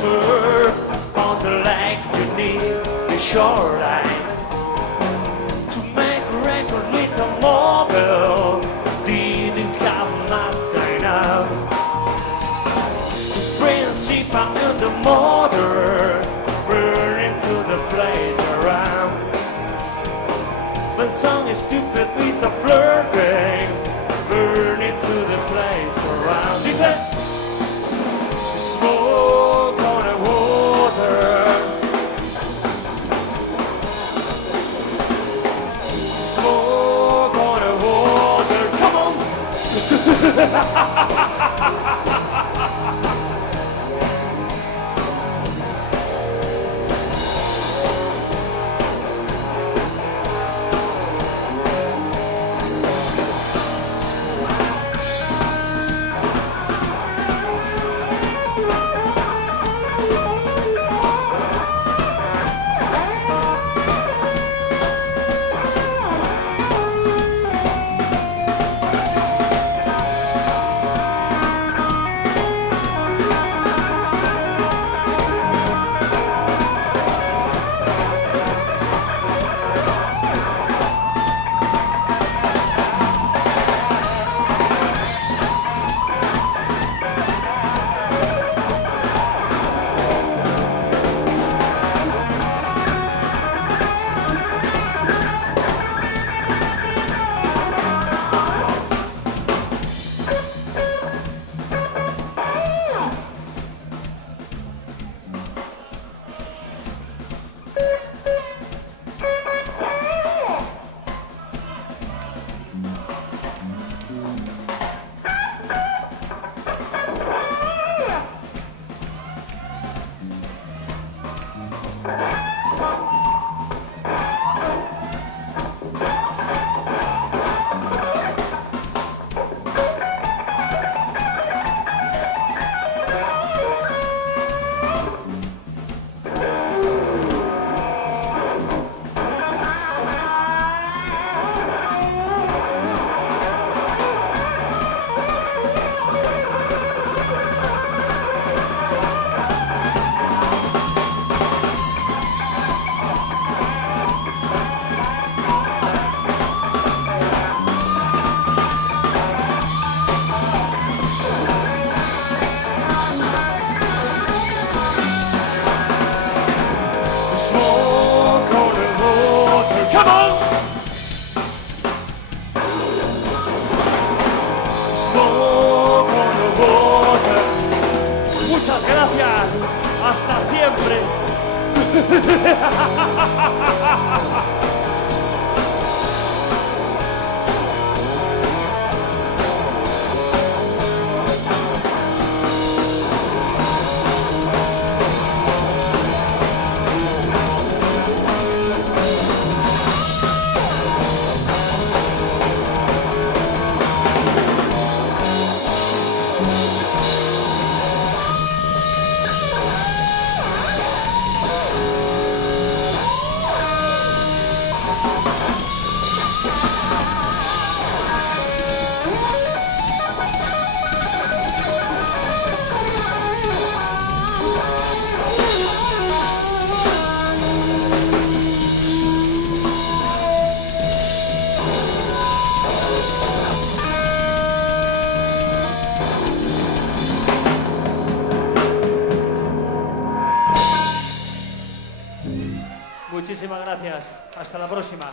surf on the lake beneath the shoreline. To make a record with a mobile, didn't have my sign up. The friendship and the motor burning to the place around. But song is stupid with a flirting, burning to the place around. Smoke on the water, smoke on the water, come on! Muchas gracias. Hasta siempre. Muchísimas gracias. Hasta la próxima.